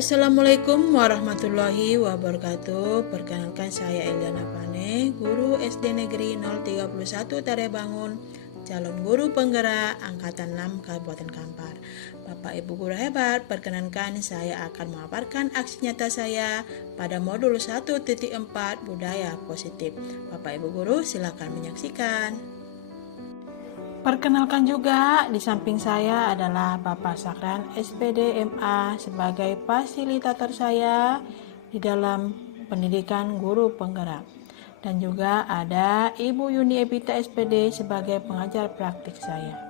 Assalamualaikum warahmatullahi wabarakatuh. Perkenalkan saya Eliana Pane, guru SD Negeri 031 Taryabangun, calon guru penggerak Angkatan 6 Kabupaten Kampar. Bapak Ibu guru hebat, perkenankan saya akan memaparkan aksi nyata saya pada modul 1.4 budaya positif. Bapak Ibu guru silakan menyaksikan. Perkenalkan juga, di samping saya adalah Bapak Sakran SPD MA sebagai fasilitator saya di dalam pendidikan guru penggerak. Dan juga ada Ibu Yuni Evita SPD sebagai pengajar praktik saya.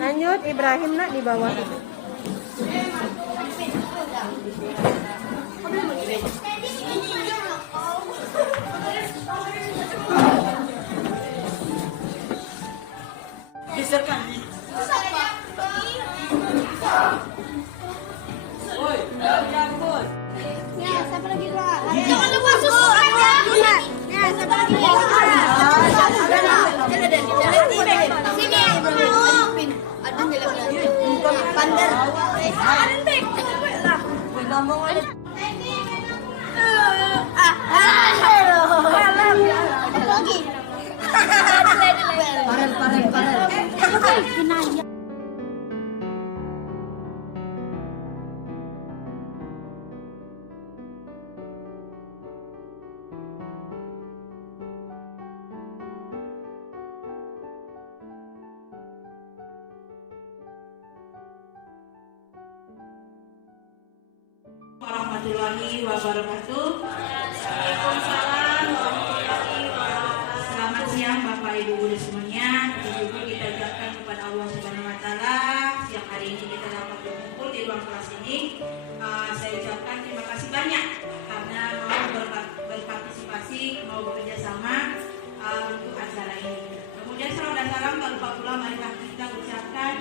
Lanjut Ibrahim nak di bawah. Geserkan. Woi, jambut. Ya, siapa lagi doa? Jangan lupa subscribe ya. Ya, siapa lagi doa? Sini aku mau. Ada pandar. Ngomong aja. Lagi. Parel. Warahmatullahi wabarakatuh. Waalaikumsalam warahmatullahi wabarakatuh. Selamat siang Bapak Ibu guru semuanya. Tentu kita ucapkan kepada Allah Subhanahu wa taala siang hari ini kita dapat berkumpul di ruang kelas ini. Saya ucapkan terima kasih banyak karena mau berpartisipasi, mau bekerja sama untuk acara ini. Kemudian salam dan salam tak lupa pula marilah kita ucapkan,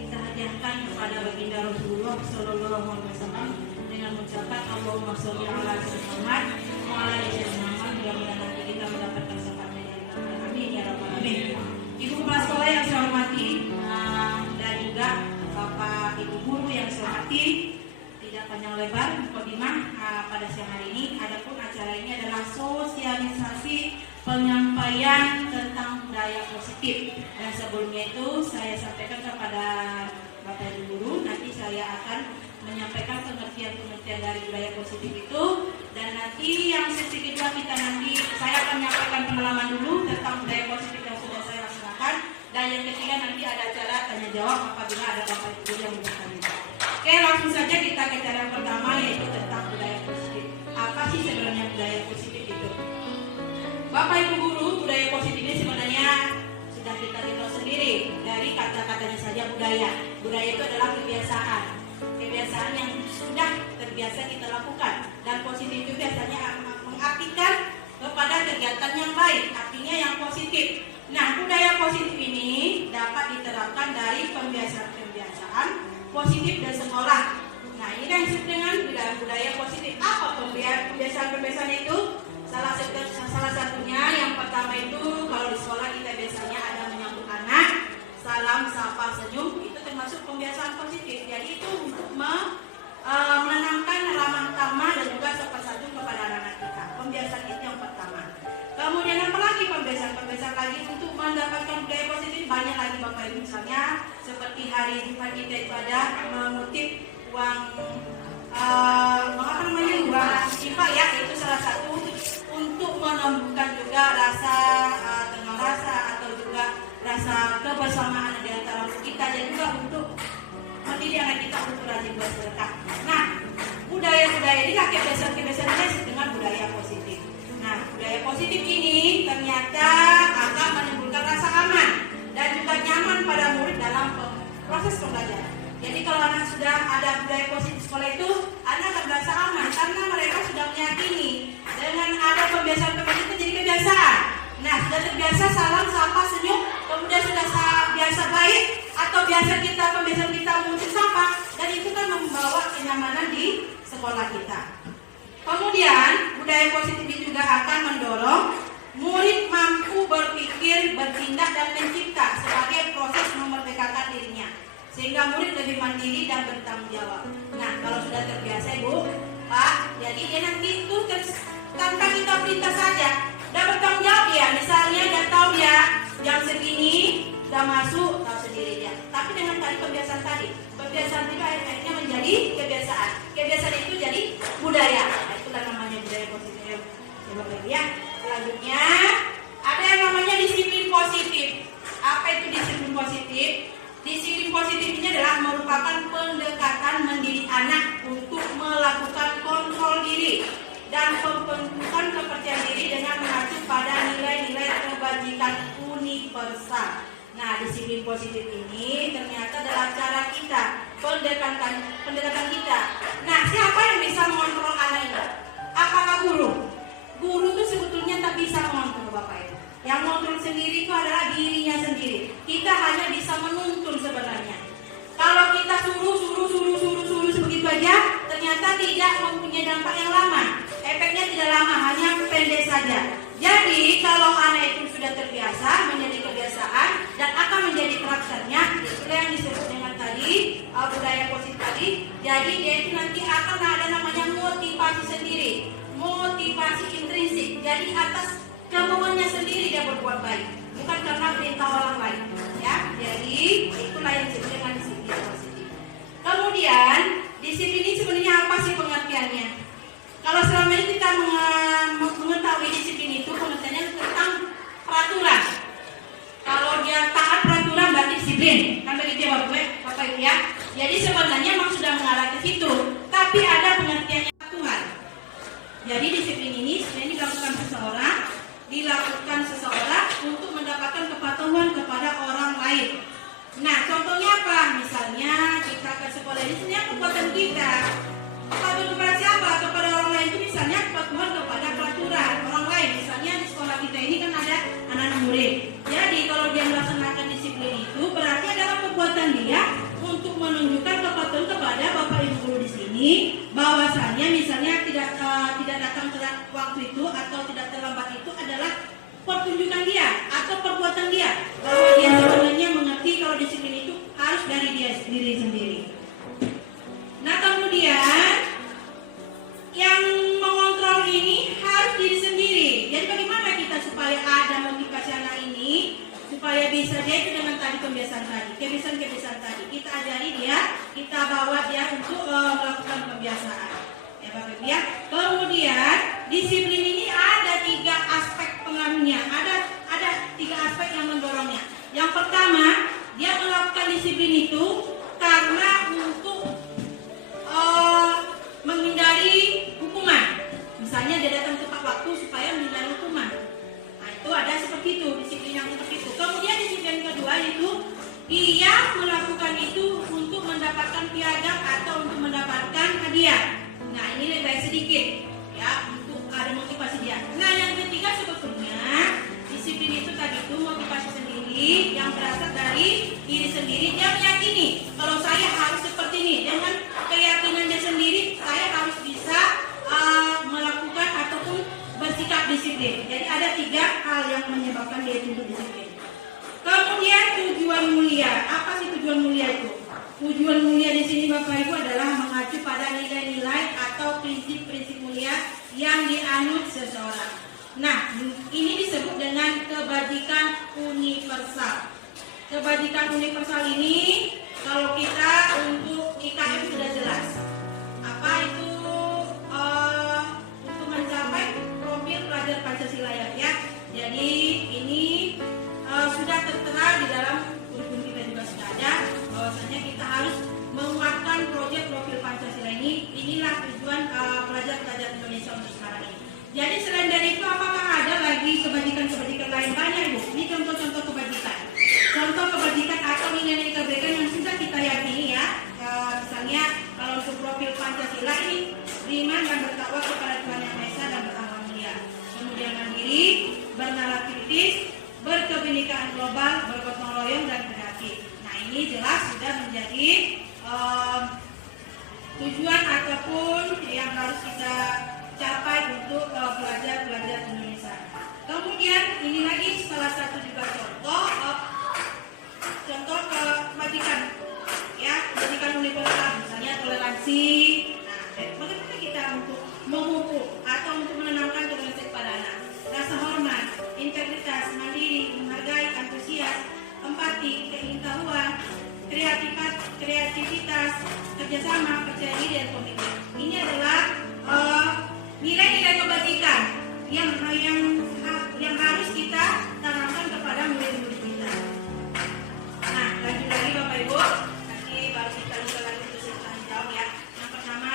kita hadiahkan kepada baginda Rasulullah Sallallahu Alaihi Wasallam dengan mengucapkan Allahumma sholli ala sayyidina Muhammad wa ala ali sayyidina Muhammad. Mudah-mudahan nanti kita mendapatkan syafaatnya dari Tuhan. Amin ya rabbal alamin. Ibu kepala sekolah yang saya hormati dan juga Bapak Ibu guru yang saya hormati, tidak panjang lebar mukadimah pada siang hari ini. Adapun acara ini adalah sosialisasi penyampaian tentang budaya positif. Dan sebelumnya itu saya sampaikan kepada Bapak Ibu guru, nanti saya akan menyampaikan pengertian-pengertian dari budaya positif itu, dan nanti yang sesi kedua kita nanti saya akan menyampaikan pengalaman dulu tentang budaya positif yang sudah saya laksanakan, dan yang ketiga nanti ada acara tanya jawab apabila ada Bapak Ibu guru yang bertanya. Oke, langsung saja kita ke acara yang pertama, yaitu tentang budaya positif. Apa sih sebenarnya budaya positif itu? Bapak Ibu guru, budaya positif ini sebenarnya sudah kita tahu sendiri dari kata-katanya saja budaya. Budaya itu adalah kebiasaan. Kebiasaan yang sudah terbiasa kita lakukan. Dan positif itu biasanya mengartikan kepada kegiatan yang baik, artinya yang positif. Nah, budaya positif ini dapat diterapkan dari pembiasaan-pembiasaan positif dan sekolah. Nah, ini yang disebut dengan budaya positif. Apa pembiasaan-pembiasaan itu? Salah satunya yang pertama itu kalau di sekolah kita biasanya ada menyambut anak, salam, sapa, senyum, itu termasuk pembiasaan positif. Jadi itu untuk menanamkan ramah tamah dan juga sopan santun kepada anak-anak kita. Pembiasaan itu yang pertama. Kemudian apa lagi pembiasaan lagi untuk mendapatkan budaya positif? Banyak lagi Bapak Ibu, misalnya seperti hari Jumat kita itu ada mengutip uang uang sifat ya, itu salah satu untuk menumbuhkan juga rasa tengah rasa atau juga rasa kebersamaan di antara kita dan juga untuk mendidik anak kita untuk rajin bersedekah. Nah, budaya-budaya ini kebiasaan ini dengan budaya positif. Nah, budaya positif ini ternyata akan menimbulkan rasa aman dan juga nyaman pada murid dalam proses pembelajaran. Jadi kalau anak sudah ada budaya positif di sekolah itu, anak akan merasa aman karena mereka sudah meyakini dengan ada pembiasaan-pembiasaan itu jadi kebiasaan. Nah, sudah terbiasa salam, sapa, senyum, kemudian sudah biasa baik atau biasa kita pembiasaan kita mengucap sapa, dan itu kan membawa kenyamanan di sekolah kita. Kemudian budaya positif ini juga akan mendorong murid mampu berpikir, bertindak dan mencipta sebagai proses memerdekakan dirinya, sehingga murid lebih mandiri dan bertanggung jawab. Nah, kalau sudah terbiasa Ibu, Pak, jadi dia nanti itu tanpa kita perintah saja udah bertanggung jawab ya. Misalnya dia tahu ya jam segini udah masuk, tahu sendiri dia. Tapi dengan tadi pembiasaan itu akhirnya menjadi kebiasaan. Kebiasaan itu jadi budaya. Nah, itulah namanya budaya positif. Ya. Selanjutnya ada yang namanya disiplin positif. Apa itu disiplin positif? Disiplin positif ini adalah merupakan pendekatan mendidik anak untuk melakukan kontrol diri dan pembentukan kepercayaan diri dengan mengacu pada nilai-nilai kebajikan universal. Nah, disiplin positif ini ternyata adalah cara kita, pendekatan kita. Nah, siapa yang bisa mengontrol anak ini? Apakah guru? Guru itu sebetulnya tak bisa mengontrol Bapak Ibu. Yang mengontrol sendiri itu adalah dirinya sendiri. Kita hanya bisa menuntun sebenarnya. Kalau kita suruh begitu aja, ternyata tidak mempunyai dampak yang lama. Efeknya tidak lama, hanya pendek saja. Jadi kalau anak itu sudah terbiasa menjadi kebiasaan dan akan menjadi karakternya, itulah yang disebut dengan tadi budaya positif tadi. Jadi dia itu nanti akan ada namanya motivasi sendiri, motivasi intrinsik. Jadi atas kemauannya sendiri dia berbuat baik, bukan karena perintah orang lain. Ya, jadi itulah yang disebut dengan disiplin positif. Kemudian disiplin ini sebenarnya apa sih pengertiannya? Kalau selama ini kita mengetahui disiplin itu pengertiannya tentang peraturan. Kalau dia taat peraturan berarti disiplin, kan begitu ya Bapak Ibu ya. Jadi sebenarnya memang sudah mengarah ke situ, tapi ada pengertiannya Tuhan. Jadi disiplin ini sebenarnya dilakukan seseorang untuk mendapatkan kepatuhan kepada orang lain. Nah, contohnya apa? Misalnya kita ke sekolah ini sebenarnya kekuatan kita. Kepatuhan kepada siapa? Kepada orang lain itu misalnya kepatuhan kepada peraturan orang lain. Misalnya di sekolah kita ini kan ada anak-anak murid. Jadi kalau dia melaksanakan disiplin itu berarti adalah kekuatan dia untuk menunjukkan kepatuhan kepada Bapak Ibu guru di sini, bahwasannya misalnya tidak datang telat waktu itu atau tidak terlambat itu adalah pertunjukan dia atau perbuatan dia, bahwa dia sebenarnya mengerti kalau disiplin itu harus dari dia sendiri. Nah, kemudian yang mengontrol ini harus diri sendiri. Jadi bagaimana kita supaya ada motivasi anak ini supaya bisa dia itu dengan tadi kebiasaan tadi kita ajari dia, kita bawa dia untuk melakukan pembiasaan. Ya Bapak Ibu ya. Kemudian disiplin ini ada 3 aspek pengaruhnya, ada 3 aspek yang mendorongnya. Yang pertama, dia melakukan disiplin itu karena untuk menghindari hukuman. Misalnya dia datang tepat waktu supaya menghindari hukuman. Nah, itu ada seperti itu, disiplin yang seperti itu. Kemudian disiplin kedua itu dia memang dia tuntut disiplin. Kemudian tujuan mulia. Apa sih tujuan mulia itu? Tujuan mulia di sini Bapak Ibu adalah mengacu pada nilai-nilai atau prinsip-prinsip mulia yang dianut seseorang. Nah, ini disebut dengan kebajikan universal. Kebajikan universal ini kalau kita untuk IKM sudah jelas. Apa itu? Untuk mencapai profil pelajar Pancasila ya. Jadi ini sudah tertera di dalam kurikulum kita juga sudah ada bahwasanya kita harus menguatkan proyek profil Pancasila ini. Inilah tujuan pelajar-pelajar Indonesia untuk sekarang ini. Jadi selain dari itu apakah ada lagi kebajikan-kebajikan lain? Banyak Bu. Ini contoh-contoh kebajikan. Contoh kebajikan atau nilai-nilai kebaikan yang sudah kita yakini ya. Misalnya kalau untuk profil Pancasila ini beriman dan bertakwa kepada Tuhan Yang Maha Esa dan berakhlak mulia. Kemudian mandiri, bernalar kritis, berkebinekaan global, bergotong royong dan kreatif. Nah ini jelas sudah menjadi tujuan ataupun yang harus kita capai untuk pelajar-pelajar Indonesia. Kemudian ini lagi salah satu juga contoh kebajikan ya, kebajikan universal misalnya toleransi. Nah, bagaimana kita untuk memupuk atau untuk menanamkan toleransi kepada anak, rasa hormat, integritas, mandiri, menghargai, antusias, empati, keingintahuan, kreativitas, kerjasama, percaya diri dan komitmen. Ini adalah nilai-nilai kebajikan yang harus kita tanamkan kepada murid-murid kita. Nah, lanjut lagi Bapak Ibu, nanti baru kita lagi untuk jawab ya. Yang pertama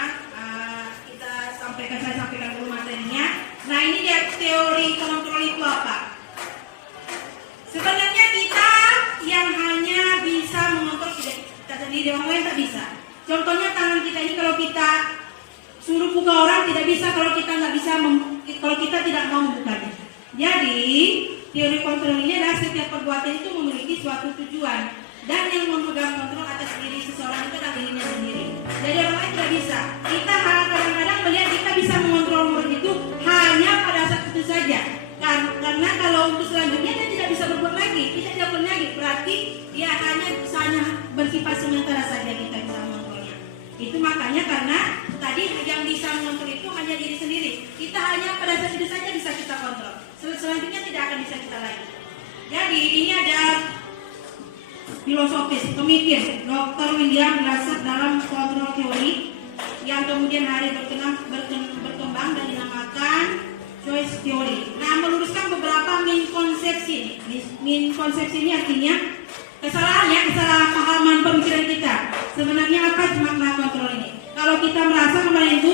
saya sampaikan dulu materinya. Nah, ini dia teori kontrol itu apa? Sebenarnya kita yang hanya bisa mengontrol kita sendiri, orang lain tak bisa. Contohnya tangan kita ini kalau kita suruh buka orang tidak bisa kalau kita nggak bisa kalau kita tidak mau membukanya. Jadi teori kontrol ini adalah setiap perbuatan itu memiliki suatu tujuan dan yang memegang kontrol atas diri seseorang itu adalah dirinya sendiri. Jadi orang lain tidak bisa. Kita kadang-kadang melihat kita bisa mengontrol murid itu hanya pada saat itu saja. Karena kalau untuk selanjutnya dia tidak bisa berbuat lagi, tidak dilakukan lagi. Berarti dia hanya bersifat sementara saja kita bisa mengontrolnya. Itu makanya karena tadi yang bisa mengontrol itu hanya diri sendiri. Kita hanya pada saat itu saja bisa kita kontrol. Selanjutnya tidak akan bisa kita lagi. Jadi ini ada filosofis, pemikir Dr. William Glasser dalam kontrol teori yang kemudian hari berkembang dan dinamakan choice theory. Nah, meluruskan beberapa miskonsepsi. Miskonsepsi ini artinya kesalahpahaman pemikiran kita. Sebenarnya apa makna kontrol ini? Kalau kita merasa kemarin itu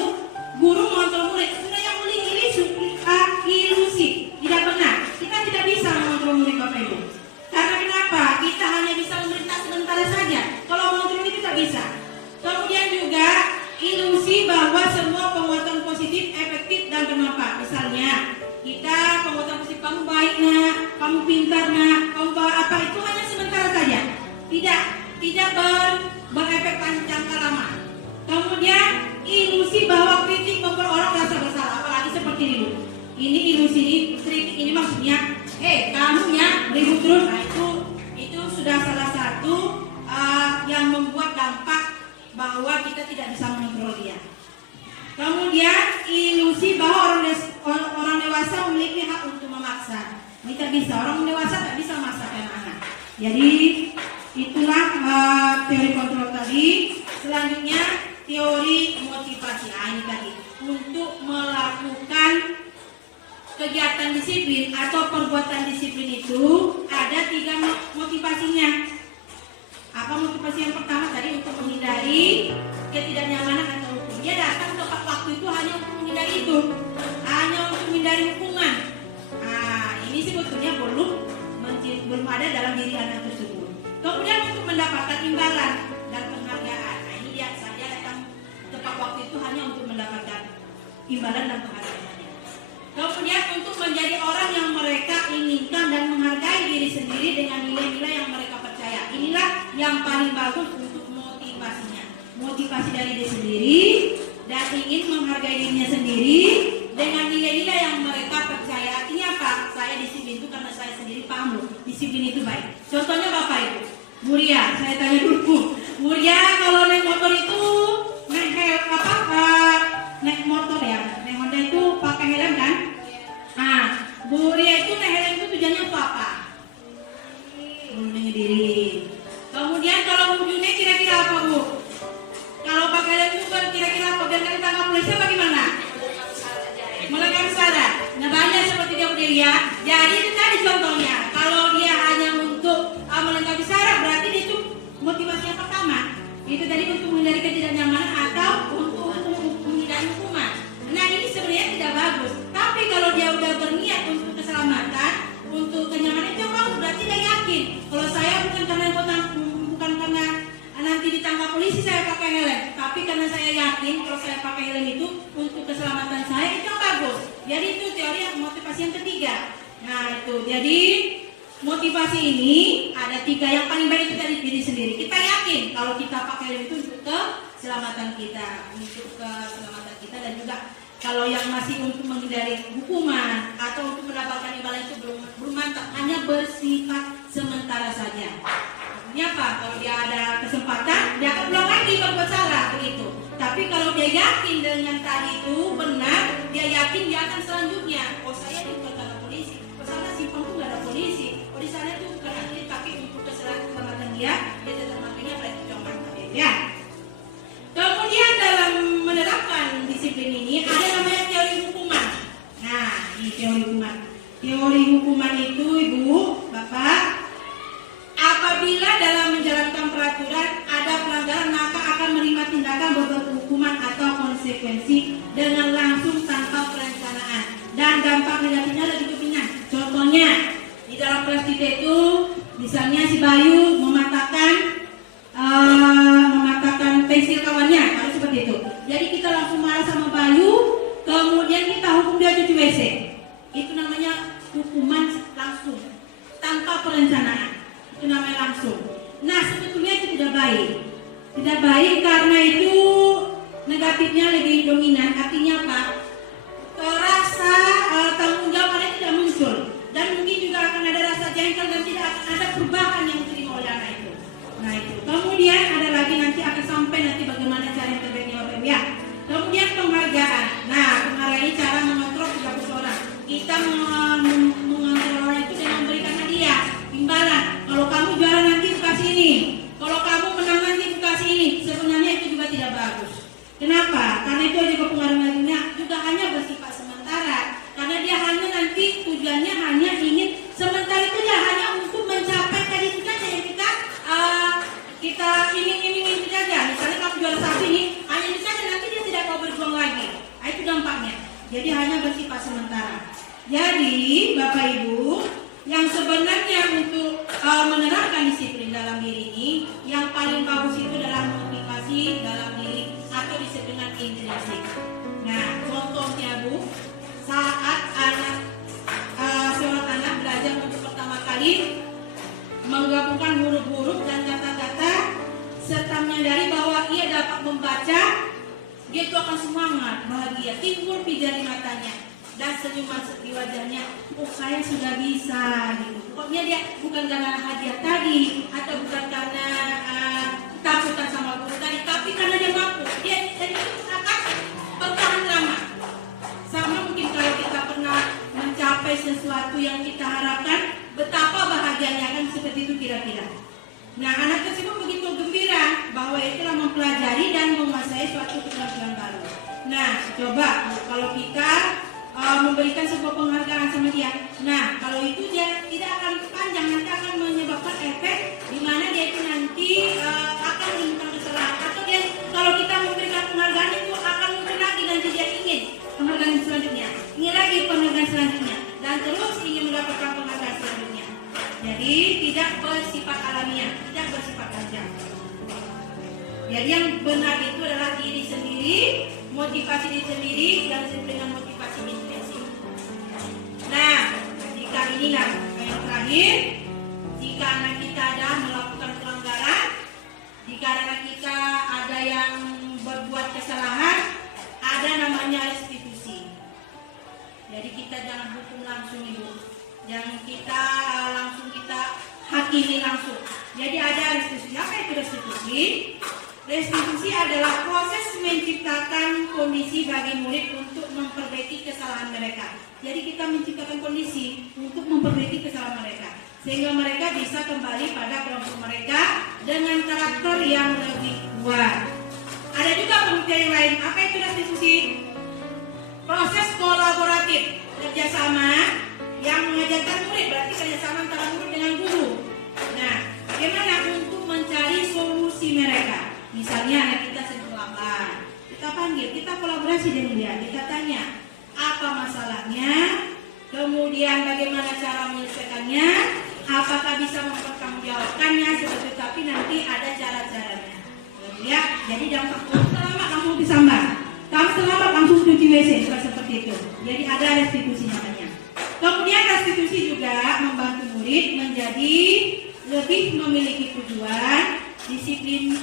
guru mengontrol murid, sebenarnya murid ini ilusi, tidak benar. Kita tidak bisa mengontrol murid Bapak Ibu. Karena kenapa? Kita hanya bisa memerintah sementara saja. Kalau mengontrol itu tidak bisa. Kemudian juga ilusi bahwa semua penguatan positif efektif dan bermanfaat. Misalnya kita penguatan positif, kamu baik nak, kamu pintar nak, kamu apa itu hanya sementara saja. Tidak berefek panjang lama. Kemudian ilusi bahwa kritik membuat orang merasa bersalah, apalagi seperti ini. Ini ilusi ini, kritik ini maksudnya, kamu ya ribut terus. Nah, itu sudah salah satu yang membuat dampak bahwa kita tidak bisa mengontrol dia. Kemudian ilusi bahwa orang dewasa memiliki hak untuk memaksa. Ini tak bisa, orang dewasa tak bisa memaksakan anak. Jadi itulah teori kontrol tadi. Selanjutnya teori motivasi. Ini tadi untuk melakukan kegiatan disiplin atau perbuatan disiplin itu ada 3 motivasinya. Apa motivasi yang pertama tadi? Untuk menghindari ketidaknyamanan atau hukum. Dia datang tepat waktu itu hanya untuk menghindari itu, hanya untuk menghindari hukuman. Ini sebetulnya belum ada dalam diri anak tersebut. Kemudian untuk mendapatkan imbalan dan penghargaan. Ini dia saja datang tepat waktu itu hanya untuk mendapatkan imbalan dan penghargaan. Kemudian untuk menjadi orang yang mereka inginkan dan menghargai diri sendiri dengan nilai-nilai yang mereka percaya. Inilah yang paling bagus untuk motivasinya. Motivasi dari diri sendiri dan ingin menghargai dirinya sendiri dengan nilai-nilai yang mereka percaya. Artinya apa? Saya disiplin itu karena saya sendiri Bu Ria itu Helen itu tujuannya untuk apa? Melindungi diri. Kemudian kalau Bu June kira-kira apa Bu? Kalau pakai Helen itu kira-kira apa? Biar kan ditangkap polisi bagaimana? Melengkapi syarat. Nah banyak seperti dia Bu Ria. Jadi itu tadi contohnya. Kalau dia hanya untuk melengkapi syarat berarti itu motivasi yang pertama. Itu tadi untuk menghindari ketidaknyamanan atau untuk menghindari hukuman. Nah ini sebenarnya tidak bagus. Tapi kalau dia udah berniat untuk keselamatan, untuk kenyamanan itu bagus. Berarti dia yakin. Kalau saya bukan karena nanti ditangkap polisi saya pakai helm, tapi karena saya yakin kalau saya pakai helm itu untuk keselamatan saya itu bagus. Jadi itu teori motivasi yang ketiga. Nah itu jadi motivasi ini ada 3 yang paling baik itu dari diri sendiri. Kita yakin kalau kita pakai helm itu untuk keselamatan kita, dan juga kalau yang masih untuk menghindari hukuman atau untuk mendapatkan imbalan itu belum mantap, hanya bersifat sementara saja. Artinya apa? Kalau dia ada kesempatan, dia akan ulang lagi berbuat salah begitu. Tapi kalau dia yakin dengan tadi itu benar, dia yakin dia akan selanjutnya. Oh saya di kota polisi, oh sana simpang tuh nggak ada polisi, oh di sana tuh bukan ini, tapi untuk keselamatan dia tetap makanya berarti cuma ya. Kemudian dalam menerapkan disiplin ini ada namanya teori hukuman. Nah, ini teori hukuman. Teori hukuman itu Ibu, Bapak, apabila dalam menjalankan peraturan ada pelanggaran maka akan menerima tindakan berupa hukuman atau konsekuensi dengan langsung tanpa perencanaan dan dampak negatifnya lebih ringan. Contohnya di dalam kelas kita itu misalnya si Bayu mematahkan pensil kawannya, harus seperti itu. Jadi kita langsung marah sama Bayu, kemudian kita hukum dia cuci WC. Itu namanya hukuman langsung, tanpa perencanaan. Itu namanya langsung. Nah sebetulnya itu tidak baik. Tidak baik karena itu negatifnya lebih dominan. Artinya apa? Rasa tanggung jawab tidak muncul. Dan mungkin juga akan ada rasa jengkel dan tidak akan ada perubahan yang diterima oleh anak itu. Nah itu. Kemudian ada lagi nanti akan sampai nanti bagaimana cara yang terbaiknya Bapak Ibu ya. Kemudian penghargaan. Nah penghargaan ini cara mengontrol 30 orang. Kita mengontrol orang itu dengan memberikan hadiah, imbalan. Kalau kamu juara nanti kasih ini. Kalau kamu menang nanti kasih ini. Sebenarnya itu juga tidak bagus. Kenapa? Karena itu juga pengaruhnya juga hanya bersifat sementara. Karena dia hanya nanti tujuannya hanya ingin sementara itu dia hanya untuk mencapai tadi itu saja yang kita iming-iming itu saja. Misalnya kamu jual sapi ini hanya bisa nanti dia tidak mau berjuang lagi. Nah, itu dampaknya. Jadi hanya bersifat sementara. Jadi Bapak Ibu yang sebenarnya untuk menerapkan disiplin dalam diri ini yang paling bagus itu adalah motivasi dalam diri atau disiplin intrinsik. Nah contohnya Bu, saat seorang anak belajar untuk pertama kali menggabungkan huruf-huruf dan kata-kata serta menyadari bahwa ia dapat membaca, dia itu akan semangat, bahagia, timbul pijar di matanya dan senyuman di wajahnya. Oh saya sudah bisa gitu. Pokoknya dia bukan karena hadiah tadi atau bukan karena takutan sama guru tadi, tapi karena dia mampu. Dia dan itu akan bertahan lama. Sama mungkin kalau kita pernah mencapai sesuatu yang kita harapkan, betapa bahagianya kan seperti itu kira-kira. Nah anak tersebut begitu gembira bahwa ia telah mempelajari dan menguasai suatu keterampilan baru. Nah coba kalau kita memberikan sebuah penghargaan sama dia, nah kalau itu dia tidak akan panjang, nanti akan menyebabkan efek di mana dia itu nanti akan menimbulkan kesalahan. Atau dia kalau kita memberikan penghargaan itu akan muncul lagi nanti dia ingin penghargaan selanjutnya, ingin lagi penghargaan selanjutnya, dan terus ingin mendapatkan penghargaan selanjutnya. Jadi tidak bersifat alamiah, tidak bersifat tajam. Jadi yang benar itu adalah diri sendiri, motivasi diri sendiri, dan dengan motivasi intrinsik. Nah, jika inilah yang terakhir, jika anak kita ada melakukan pelanggaran, jika anak kita ada yang berbuat kesalahan, ada namanya restitusi. Jadi kita jangan hukum langsung Ibu, jangan kita langsung kita hakimi langsung. Jadi ada restitusi. Apa itu restitusi? Restitusi adalah proses menciptakan kondisi bagi murid untuk memperbaiki kesalahan mereka. Jadi kita kita menciptakan kondisi untuk memperbaiki kesalahan mereka, sehingga mereka bisa kembali pada kelompok mereka dengan karakter yang lebih kuat. Ada juga pengertian yang lain. Apa itu restitusi? Proses kolaboratif, kerjasama yang mengajarkan murid, berarti kerjasama antara murid dengan guru. Nah, bagaimana untuk mencari solusi mereka? Misalnya anak kita sedang terlambat, kita panggil, kita kolaborasi dengan dia, kita tanya apa masalahnya, kemudian bagaimana cara menyelesaikannya, apakah bisa mempertanggungjawabkannya, tapi nanti ada cara-caranya. Ya, jadi jangan terlambat langsung disambar, kamu terlambat langsung cuci WC, bukan seperti itu. Jadi ada restitusi namanya. Kemudian restitusi juga membantu murid menjadi lebih memiliki tujuan, disiplin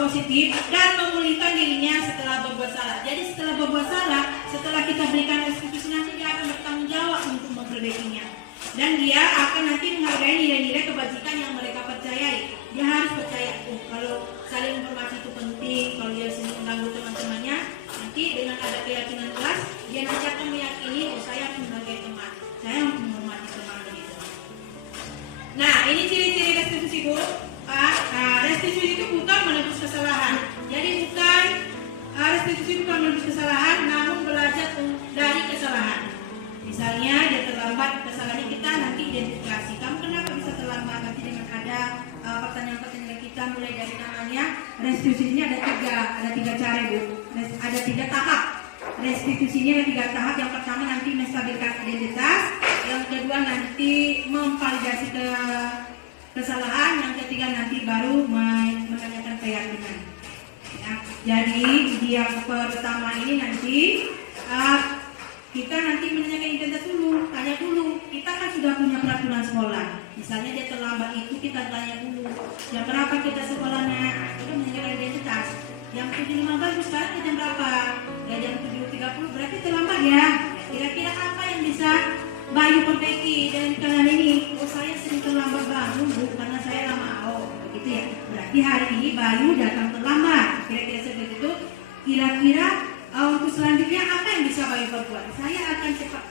positif, dan memulihkan dirinya setelah berbuat salah. Jadi setelah berbuat salah, setelah kita berikan restitusi, nanti dia akan bertanggung jawab untuk memperbaikinya. Dan dia akan nanti menghargai nilai-nilai kebajikan yang mereka percayai. Dia harus percaya, kalau saling informasi itu penting, kalau dia sering mengganggu teman-temannya, nanti dengan ada keyakinan kelas, dia nanti akan meyakini, oh saya harus menghargai teman, saya harus menghormati teman begitu. Nah, ini ciri-ciri restitusi Bu. Restitusi itu bukan menebus kesalahan. Jadi restitusi bukan menebus kesalahan, namun belajar dari kesalahan. Misalnya dia terlambat, kesalahannya kita nanti identifikasi. Kamu kenapa bisa terlambat? Nanti dengan ada pertanyaan-pertanyaan kita, mulai dari namanya restitusi ini ada tiga cara Bu. Ada 3 tahap. Restitusi ini ada 3 tahap. Yang pertama nanti menstabilkan identitas, yang kedua nanti memvalidasi kesalahan, yang ketiga nanti baru menanyakan keyakinan. Ya, jadi di yang pertama ini nanti kita nanti menanyakan identitas dulu, tanya dulu. Kita kan sudah punya peraturan sekolah. Misalnya dia terlambat itu kita tanya dulu. Jam berapa kita sekolahnya? Kita menanyakan identitas. Jam 7.15 sekarang jam berapa? Ya jam 7.30 berarti terlambat ya. Kira-kira apa yang bisa Bayu perbaiki dan kalian ini? Oh saya sering terlambat bangun Bu, karena saya lama begitu ya. Berarti hari ini Bayu datang terlambat. Kira-kira seperti itu. Kira-kira untuk selanjutnya apa yang bisa Bayu perbuat? Saya akan cepat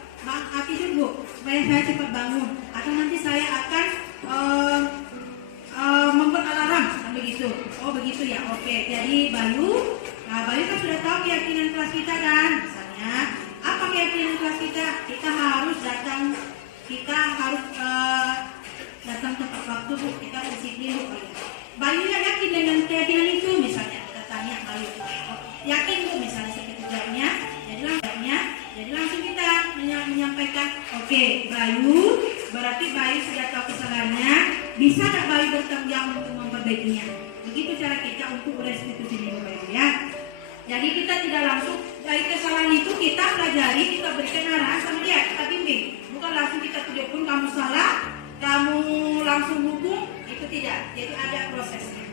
tidur Bu, supaya saya cepat bangun. Atau nanti saya akan membuat alarm, begitu. Oh begitu ya, oke. Jadi Bayu kan sudah tahu keyakinan kelas kita kan. Misalnya, apa keyakinan kelas kita? Kita harus datang tepat waktu Bu. Kita disiplin Bu. Bayu yakin dengan keyakinan itu, misalnya kita tanya Bayu, yakin Bu, misalnya seperti jawabnya. Jadi langsung kita menyampaikan, oke, Bayu, berarti Bayu sudah tahu kesalahannya, bisa nggak Bayu bertanggung jawab untuk memperbaikinya? Begitu cara kita untuk restitusi ini Bayu ya. Jadi kita tidak langsung dari kesalahan itu kita pelajari, kita berikan arahan sama dia, kita bimbing. Bukan langsung kita tuduh pun kamu salah, kamu langsung hukum, itu tidak. Jadi ada prosesnya.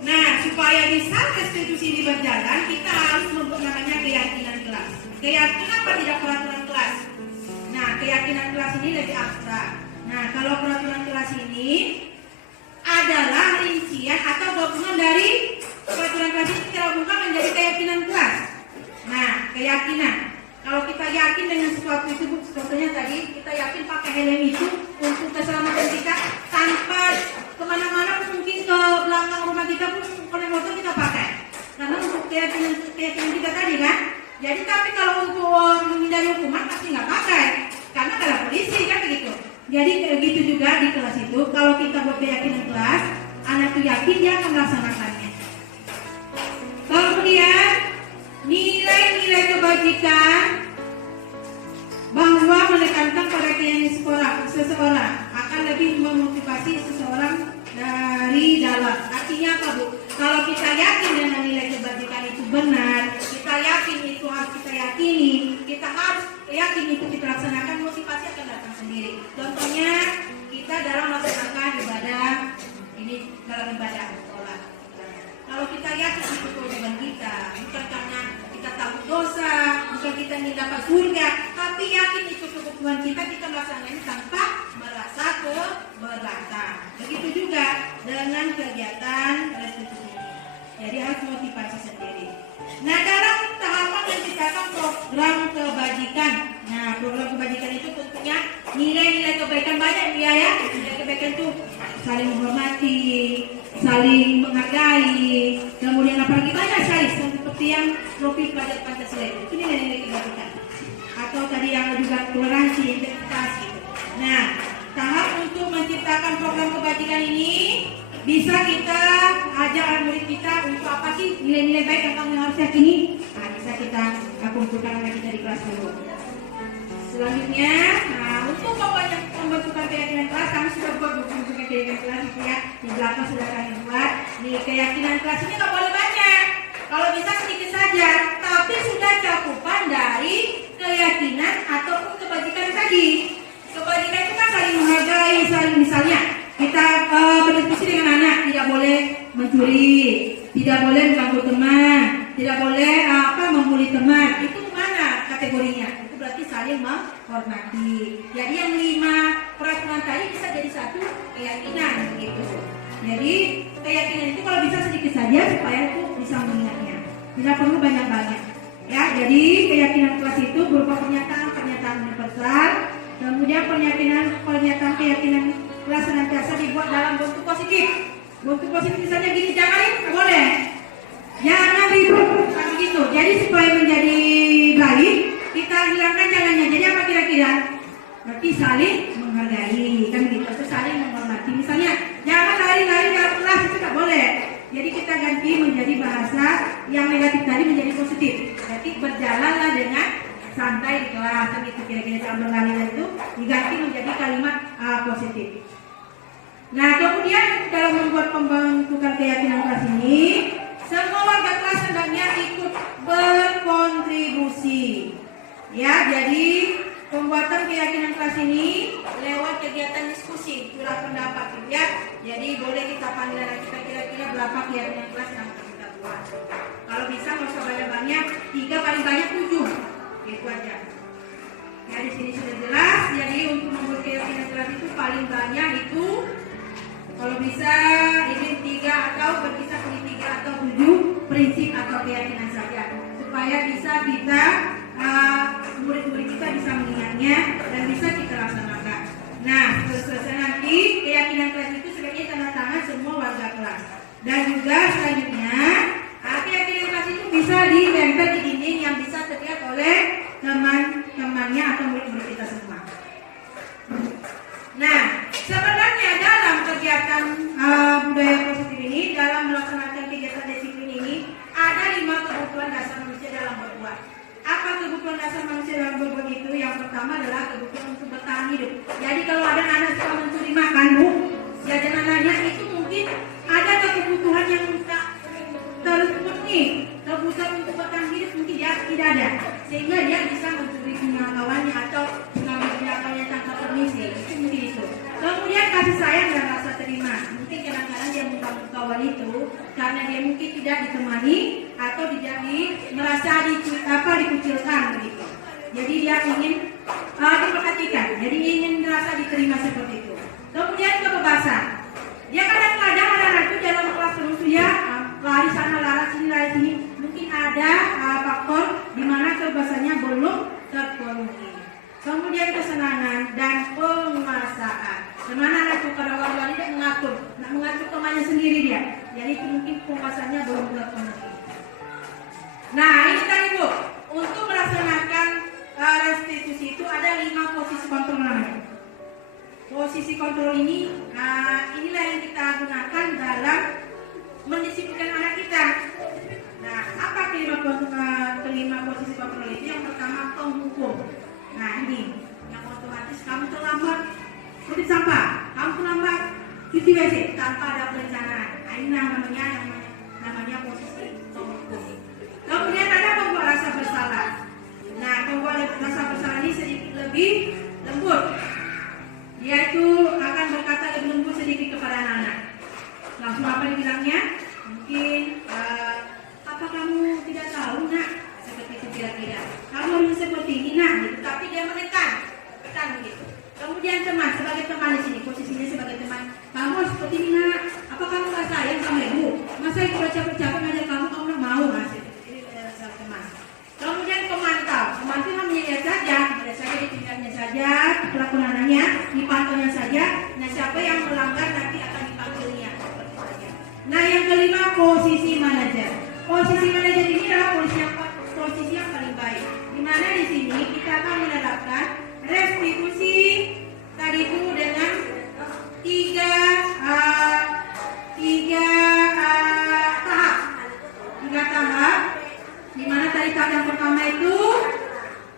Nah, supaya bisa restitusi ini berjalan, kita harus membuat namanya keyakinan kelas. Keyakinan apa tidak peraturan kelas? Nah, keyakinan kelas ini lebih abstrak. Nah, kalau peraturan kelas ini adalah rincian atau gabungan dari peraturan kelas ini kita gabungkan menjadi keyakinan kelas. Nah, keyakinan. Kalau kita yakin dengan sesuatu itu, contohnya tadi kita yakin pakai helm itu untuk keselamatan kita tanpa kemana-mana, mungkin ke belakang rumah kita pun oleh motor kita pakai. Karena untuk keyakinan kita tadi kan. Jadi tapi kalau untuk menghindari hukuman pasti nggak pakai, karena ada polisi kan begitu. Jadi begitu juga di kelas itu, kalau kita buat keyakinan kelas, anak itu yakin dia akan melaksanakannya. Kemudian nilai-nilai kebajikan bahwa menekankan pada keyakinan seseorang akan lebih memotivasi seseorang dari dalam. Artinya apa Bu? Kalau kita yakin dengan nilai kebajikan itu benar, kita yakin itu harus kita yakini, kita harus yakin itu kita laksanakan, motivasi akan datang sendiri. Contohnya kita dalam melaksanakan ibadah ini, dalam ibadah sholat. Kalau kita yakin itu kewajiban kita, bukan karena kita tahu dosa, bukan kita ingin dapat surga, tapi yakin itu kebutuhan kita melaksanakannya tanpa merasa keberatan. Begitu juga dengan kegiatan restitusi. Jadi harus motivasi sendiri. Nah, dalam tahapan yang dikatakan program kebajikan nilai-nilai kebaikan banyak dia ya. Nilai kebaikan tuh saling menghormati, saling menghargai, kemudian apalagi banyak sekali seperti yang profil pelajar Pancasila itu nilai-nilai kebajikan. Atau tadi yang juga toleransi, integritas gitu. Nah, tahap untuk menciptakan program kebajikan ini bisa kita ajar murid kita untuk apa sih nilai-nilai baik yang kamu harus yakini. Nah, bisa kita kumpulkan anak kita di kelas dulu. Selanjutnya, untuk pembentukan keyakinan kelas, kami sudah buat pembentukan keyakinan kelas itu ya. Di belakang sudah kami buat. Di keyakinan kelas ini nggak boleh banyak. Kalau bisa sedikit saja, tapi sudah cakupan dari keyakinan ataupun kebajikan tadi. Kebajikan itu kan saling menghargai, saling misalnya kita berdiskusi dengan anak, tidak boleh mencuri, tidak boleh mengganggu teman, tidak boleh membuli teman. Itu mana kategorinya? Itu berarti saling menghormati. Jadi yang 5 peraturan tadi bisa jadi satu keyakinan gitu. Jadi keyakinan itu kalau bisa sedikit saja supaya itu bisa mengingatnya. Tidak perlu banyak-banyak. Ya, jadi keyakinan kelas itu berupa pernyataan universal, kemudian pernyataan keyakinan kelas senantiasa dibuat dalam bentuk positif. Bentuk positif misalnya gini, jangan boleh, jangan ribut, begitu. Jadi supaya menjadi baik, kita hilangkan jangannya. Jadi apa kira-kira? Berarti saling menghargai, kan gitu. Terus saling menghormati. Misalnya jangan lari-lari dalam kelas, itu tidak boleh. Jadi kita ganti menjadi bahasa yang negatif tadi menjadi positif. Berarti berjalanlah dengan santai di kelas, kan gitu kira-kira jangan berlari itu diganti menjadi kalimat positif. Nah, kemudian dalam membuat pembentukan keyakinan kelas ini, semua warga kelas hendaknya ikut berkontribusi. Ya, jadi pembuatan keyakinan kelas ini lewat kegiatan diskusi, curah pendapat, ya. Jadi boleh kita panggil anak kita kira-kira berapa keyakinan kelas yang kita buat. Kalau bisa nggak usah banyak-banyak, 3 paling banyak 7, gitu aja. Ya di sini sudah jelas. Jadi untuk membuat keyakinan kelas itu paling banyak itu kalau bisa ini 3 atau berkisar dari 3 atau 7 prinsip atau keyakinan saja supaya bisa kita murid-murid kita bisa mengingatnya dan bisa kita laksanakan. Nah, selesai nanti keyakinan kelas itu sebagai tanda tangan semua warga kelas. Dan juga selanjutnya keyakinan kelas itu bisa ditempel di dinding yang bisa terlihat oleh teman-temannya atau murid-murid kita semua. Nah, sebenarnya dalam kegiatan budaya positif ini, dalam melaksanakan kegiatan disiplin ini, ada 5 kebutuhan dasar manusia dalam berbuat. Apa kebutuhan dasar manusia dalam berbuat itu? Yang pertama adalah kebutuhan untuk bertahan hidup. Jadi kalau ada anak suka mencuri makan, Bu, jajanan anaknya itu mungkin ada kebutuhan yang tak terpenuhi. Kebutuhan untuk bertahan hidup mungkin dia tidak ada, sehingga dia bisa mencuri punya kawannya atau mengambil punya kawannya tanpa permisi. Itu mungkin itu. Kemudian kasih sayang dan rasa terima. Mungkin kadang-kadang dia mengganggu kawan itu karena dia mungkin tidak ditemani atau tidak merasa dikucilkan begitu. Jadi dia ingin diperhatikan. Jadi ingin merasa diterima seperti itu. Kemudian kebebasan. Dia kadang-kadang anak-anak itu dalam kelas terus dia lari sana lari sini. Mungkin ada faktor di mana kebebasannya belum terpenuhi. Kemudian kesenangan dan penguasaan. Dimana anak itu kadang-kadang dia mengatur temannya sendiri dia. Jadi itu mungkin penguasaannya belum terpenuhi. Nah, ini tadi Bu, untuk melaksanakan restitusi itu ada 5 posisi kontrol namanya. Posisi kontrol ini, inilah yang kita gunakan dalam mendisiplinkan anak kita. Nah, apa kelima posisi kontrol itu? Yang pertama penghukum. Nah, ini yang otomatis kamu terlambat cuci sampah, kamu terlambat cuci WC tanpa ada perencanaan. Nah, ini namanya posisi penghukum. Kemudian ada pembuat rasa bersalah. Nah, pembuat rasa bersalah ini sedikit lebih lembut. Dia itu akan berkata lebih lembut sedikit kepada anak-anak. Langsung apa dibilangnya? Mungkin apa kamu tidak tahu nak? Seperti itu kira-kira. Kamu harus seperti ini nak, gitu. Tapi dia menekan begitu. Kemudian teman, sebagai teman di sini posisinya sebagai teman. Kamu harus seperti ini nak. Apa kamu nggak sayang sama ibu? Masa ibu udah capek-capek ngajak kamu nggak mau ngasih? Teman. Kemudian pemantau yang menyelihat saja ditinggalnya saja pelakuan anaknya. melaksanakan restitusi tadi itu dengan tiga tahap. Di mana tadi tahap yang pertama itu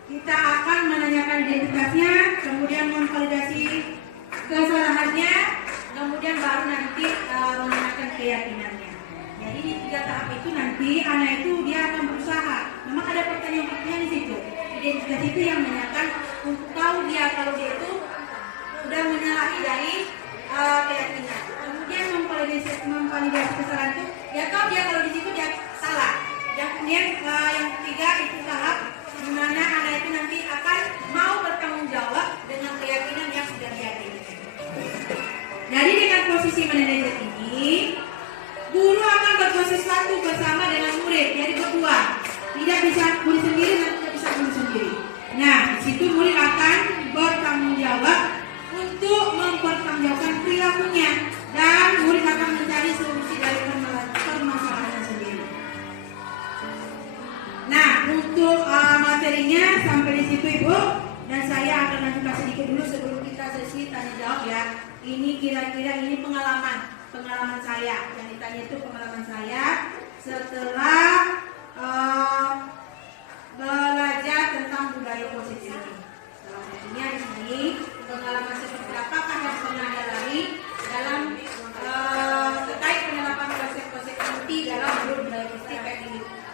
kita akan menanyakan identitasnya, kemudian memvalidasi kesalahannya, kemudian baru nanti menanyakan keyakinannya. Jadi di 3 tahap itu nanti anak itu dia akan berusaha. Memang ada pertanyaan-pertanyaan di situ. Identitas itu yang menanyakan untuk tahu dia kalau dia itu sudah menyalahi dari keyakinan. Kemudian memvalidasi kesalahan itu, dia tahu dia kalau di situ dia salah. Dan kemudian yang ketiga itu tahap di mana anak itu nanti akan mau bertanggung jawab dengan keyakinan yang sudah diyakini. Jadi dengan posisi manajer ini, guru akan berbuat sesuatu bersama dengan murid, jadi berdua. Tidak bisa murid sendiri dan tidak bisa guru sendiri. Nah, di situ murid akan bertanggung jawab untuk mempertanggungjawabkan perilakunya dan murid akan mencari solusi dari permasalahannya sendiri. Nah, untuk materinya sampai di situ Ibu, dan saya akan lanjutkan sedikit dulu sebelum kita sesi tanya jawab ya. Ini kira-kira ini pengalaman saya. Yang ditanya itu pengalaman saya setelah belajar tentang budaya positif ini. Salah satunya di sini pengalaman seperti apakah yang pernah dialami dalam terkait penerapan konsep-konsep inti dalam budaya positif baik di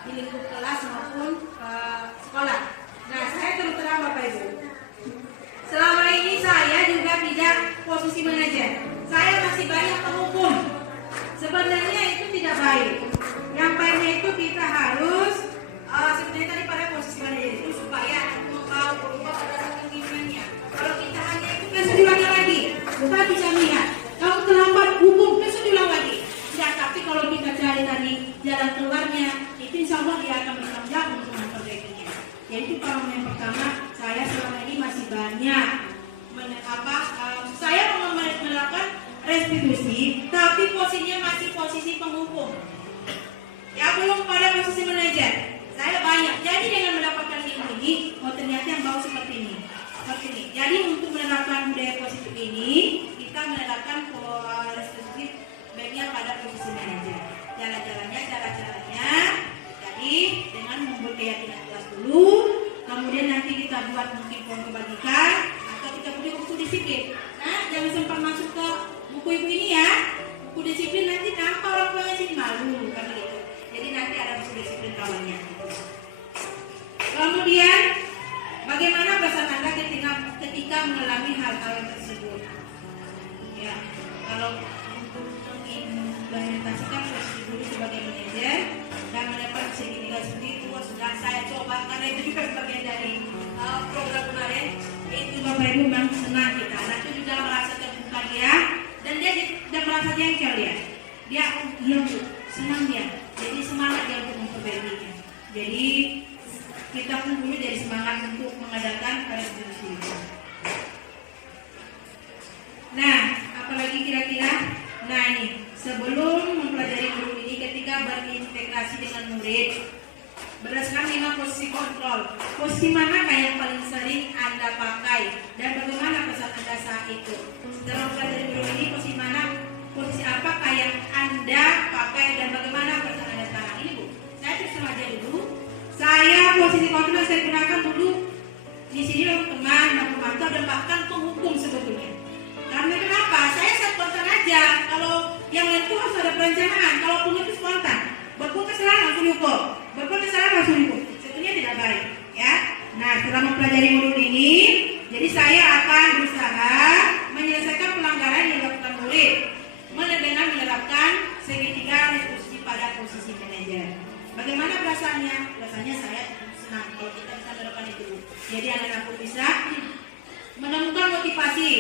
lingkup kelas maupun sekolah. Nah, saya terus terang Bapak Ibu, selama ini saya juga tidak posisi manajer. Saya masih banyak penghukum. Sebenarnya itu tidak baik. Yang baiknya itu kita harus sebenarnya tadi pada posisi manajer itu supaya mau berubah berdasarkan keinginannya. Kalau kita hanya itu kan diulangi lagi. Kita bisa lihat kalau terlambat hukum kan diulang lagi. Ya, tapi kalau kita cari tadi jalan keluarnya, itu insya Allah dia akan bertanggung jawab untuk memperbaikinya. Yaitu kalau yang pertama, saya selama ini masih banyak saya melakukan restitusi, tapi posisinya masih posisi penghukum. Ya, belum pada posisi manajer. Saya banyak. Jadi dengan mendapatkan ilmu ini, ternyata yang bau seperti ini. Jadi untuk menerapkan budaya positif ini, kita menerapkan restitusi baiknya pada posisi manajer. Cara-caranya. Jadi dengan membuat keyakinan kelas dulu, kemudian nanti kita buat mungkin form kebajikan atau kita punya buku disiplin. Nah, jangan sempat masuk ke buku ibu ini ya. Buku disiplin nanti nampak orang tuanya sini malu kan gitu. Jadi nanti ada buku disiplin kawannya. Kemudian bagaimana perasaan Anda ketika mengalami hal-hal yang tersebut? Ya, kalau untuk mengimplementasikan posisi guru sebagai manajer dan mendapat segitiga seperti itu sudah saya coba karena itu juga sebagian dari program kemarin. Itu Bapak Ibu memang senang kita. Anak itu juga merasa terbuka dia dan dia tidak merasa jengkel dia. Dia senang dia. Jadi semangat dia untuk memperbaikinya. Jadi kita pun dulu jadi semangat untuk mengadakan restitusi itu. Nah, apalagi kira-kira? Nah ini, sebelum mempelajari guru ini ketika berintegrasi dengan murid, berdasarkan 5 posisi kontrol. Posisi manakah yang paling sering Anda pakai dan bagaimana pesan Anda saat itu? Setelah mempelajari guru ini, posisi apakah yang Anda pakai dan bagaimana pesan Anda sekarang? Ini Bu, saya terus aja dulu. Saya posisi kontrol saya gunakan dulu di sini untuk teman, pemantau dan bahkan penghukum sebetulnya. Karena kenapa? Saya spontan aja. Kalau yang lain itu harus ada perencanaan. Kalau punya itu spontan. Berbuat kesalahan langsung dihukum. Berbuat kesalahan langsung dihukum. Sebetulnya tidak baik, ya. Nah, setelah mempelajari modul ini, jadi saya akan berusaha menyelesaikan pelanggaran yang dilakukan murid dengan menerapkan segitiga restitusi pada posisi manajer. Bagaimana perasaannya? Rasanya saya senang kalau kita bisa menerapkan itu. Jadi anak-anak pun bisa menemukan motivasi.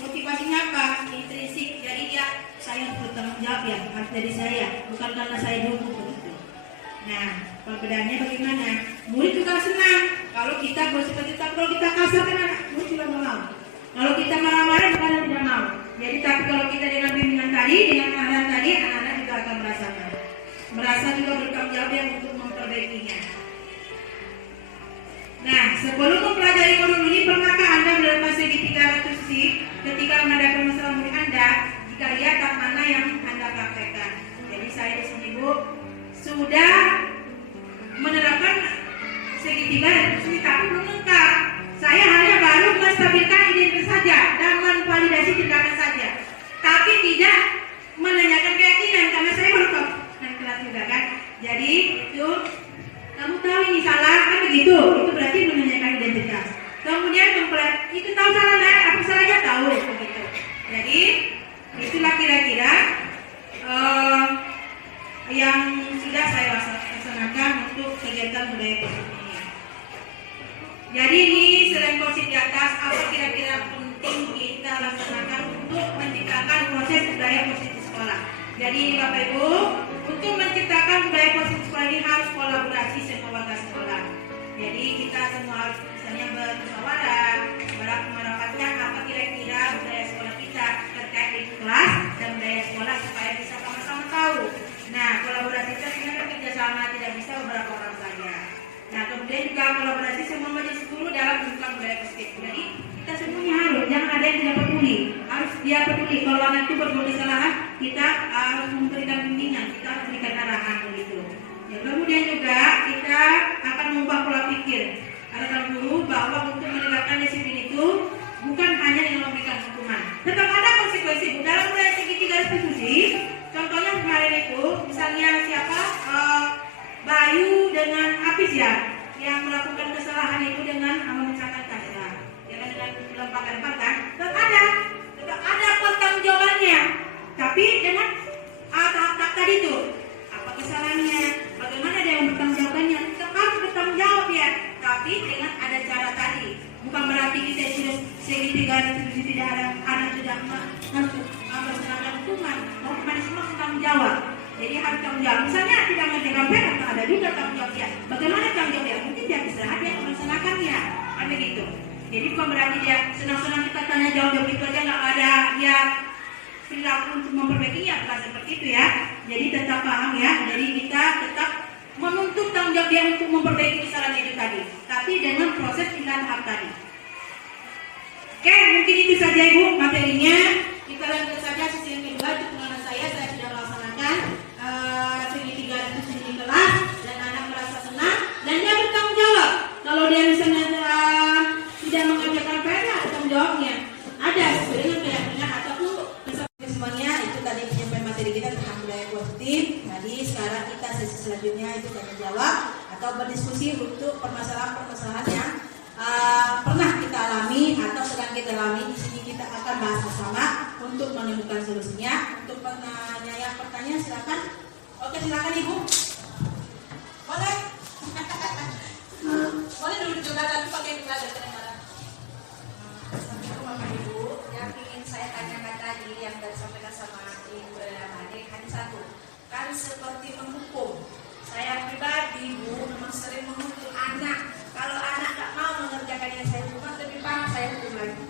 Motivasinya apa? Intrinsik. Jadi saya harus bertanggung jawab ya, harus dari saya, bukan karena saya dulu begitu. Nah, perbedaannya bagaimana? Murid juga senang kalau kita bersikap kalau kita kasar kan anak murid juga mau. Kalau kita marah-marah bukan tidak mau. Jadi tapi kalau kita dengan bimbingan tadi, dengan arahan tadi, anak-anak juga akan merasakan. Merasa juga bertanggung jawab yang untuk memperbaikinya. Nah, sebelum mempelajari modul ini diskusi ketika menghadapi masalah murid Anda, jika lihat mana yang Anda praktekkan. Jadi saya di sini Bu sudah menerapkan segitiga dan diskusi, tapi belum lengkap. Saya hanya baru menstabilkan identitas saja dan memvalidasi tindakan saja, tapi tidak menanyakan keyakinan karena saya baru kelas juga kan. Jadi itu kamu tahu ini salah kan begitu, itu berarti menanyakan identitas. Kemudian itu tahu salah lah, aku salahnya tahu begitu. Jadi itulah kira-kira yang sudah saya laksanakan untuk kegiatan budaya positif ini. Jadi ini selain konsep di atas, apa kira-kira penting kita laksanakan untuk menciptakan proses budaya positif sekolah. Jadi ini Bapak Ibu, untuk menciptakan budaya positif sekolah ini harus kolaborasi semua warga sekolah. Jadi kita semua harus misalnya bermusyawarah, merapatkan apa kira-kira budaya sekolah kita terkait di kelas dan budaya sekolah supaya bisa sama-sama tahu. Nah, kolaborasi kita sebenarnya kerjasama, tidak bisa beberapa orang saja. Nah, kemudian juga kolaborasi semua majelis guru dalam membuka budaya positif. Jadi kita semuanya harus, jangan ada yang tidak peduli, harus dia peduli. Kalau anak itu berbuat kesalahan, kita harus memberikan bimbingan, kita harus memberikan arahan begitu. Ya, kemudian juga kita akan mengubah pola pikir anak guru bahwa untuk menegakkan disiplin itu bukan hanya dengan memberikan hukuman, tetap ada konsekuensi. Dalam budaya segitiga restitusi, contohnya kemarin itu, misalnya siapa Bayu dengan Hafiz ya, yang melakukan kesalahan itu dengan memecahkan kaca, ya kan, dengan melempar-lempar kan, tetap ada pertanggungjawabannya. Tapi dengan tahap tadi itu, apa kesalahannya, bagaimana dia yang bertanggung jawabannya, tetap harus bertanggung jawab ya. Tapi dengan ada cara tadi, bukan berarti kita sudah segitiga restitusi tidak ada anak sudah melaksanakan hukuman, mau kemana semua tanggung jawab. Jadi harus tanggung jawab. Misalnya tidak mengerjakan PR, atau ada juga tanggung jawab dia. Bagaimana tanggung jawab dia? Mungkin dia istirahat, dia melaksanakannya, kan begitu. Jadi bukan berarti dia senang-senang kita tanya jawab begitu aja, nggak ada dia perilaku untuk memperbaikinya, bukan seperti itu ya. Jadi tetap paham ya. Jadi kita tetap menuntut tanggung jawab dia untuk memperbaiki kesalahan itu tadi, tapi dengan proses tindakan tahap tadi. Oke, mungkin itu saja Ibu materinya. Kita lanjut saja sesi yang kedua. Itu pengalaman saya sudah melaksanakan segitiga restitusi di kelas dan anak merasa senang dan dia bertanggung jawab. Kalau dia misalnya tidak mengerjakan PR, ada tanggung jawabnya. Ada sebenarnya keyakinan ataupun semuanya. Itu tadi penyampaian materi kita tentang budaya positif. Jadi sekarang kita sesi selanjutnya itu tanya jawab atau berdiskusi untuk permasalahan-permasalahan yang pernah kita alami atau sedang kita alami. Di sini kita akan bahas bersama untuk menemukan solusinya. Untuk pertanyaan silakan. Oke, silakan Ibu. Boleh. Boleh dulu juga tapi pakai gelas kadang-kadang. Assalamualaikum Bapak Ibu. Yang ingin saya tanyakan tadi yang disampaikan sama Ibu Made hanya satu. Kan seperti menghukum. Saya pribadi Bu memang sering menghukum anak. Kalau anak tak mau mengerjakan yang saya hukum, lebih parah saya hukum lagi.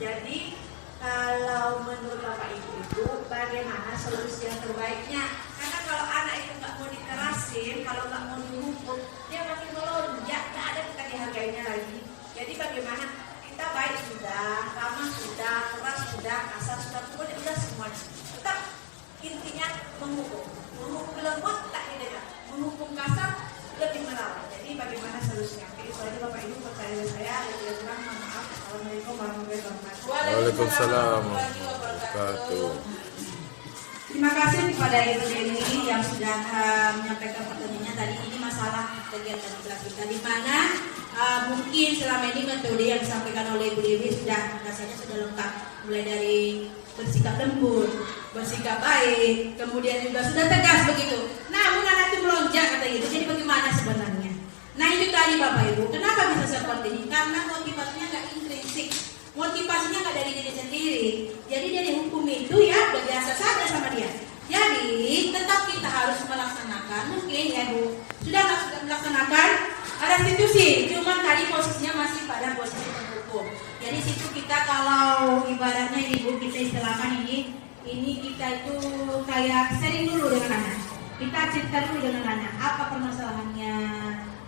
Jadi kalau menurut Bapak Ibu itu bagaimana solusi yang terbaiknya? Karena kalau anak itu nggak mau dikerasin, kalau nggak mau dihukum, dia makin melonjak, nggak ada kita dihargainya lagi. Jadi bagaimana kita baik sudah, ramah sudah, keras sudah, kasar sudah, pokoknya sudah semuanya. Tetap intinya menghukum. Menghukum lembut tak didengar, menghukum kasar lebih melawan. Jadi bagaimana solusinya? Itu aja Bapak Ibu pertanyaan saya. Lebih kurang mohon maaf. Assalamualaikum warahmatullahi wabarakatuh. Waalaikumsalam warahmatullahi wabarakatuh. Terima kasih kepada Ibu Dewi yang sudah menyampaikan pertanyaannya tadi. Ini masalah kegiatan kelas kita di mana mungkin selama ini metode yang disampaikan oleh Ibu Dewi sudah rasanya sudah lengkap, mulai dari bersikap lembut, bersikap baik, kemudian juga sudah tegas begitu. Namun anak itu melonjak kata itu. Jadi bagaimana sebenarnya? Nah itu tadi Bapak Ibu, kenapa bisa seperti ini? Karena motivasinya nggak intrinsik, motivasinya nggak dari diri sendiri. Jadi dia dihukum itu ya udah biasa saja sama dia. Jadi tetap kita harus melaksanakan, mungkin ya Bu, sudah melaksanakan restitusi, cuma tadi posisinya masih pada posisi penghukum. Jadi situ kita kalau ibaratnya Ibu kita istilahkan ini kita itu kayak sharing dulu dengan anak. Kita cerita dulu dengan anak apa permasalahannya,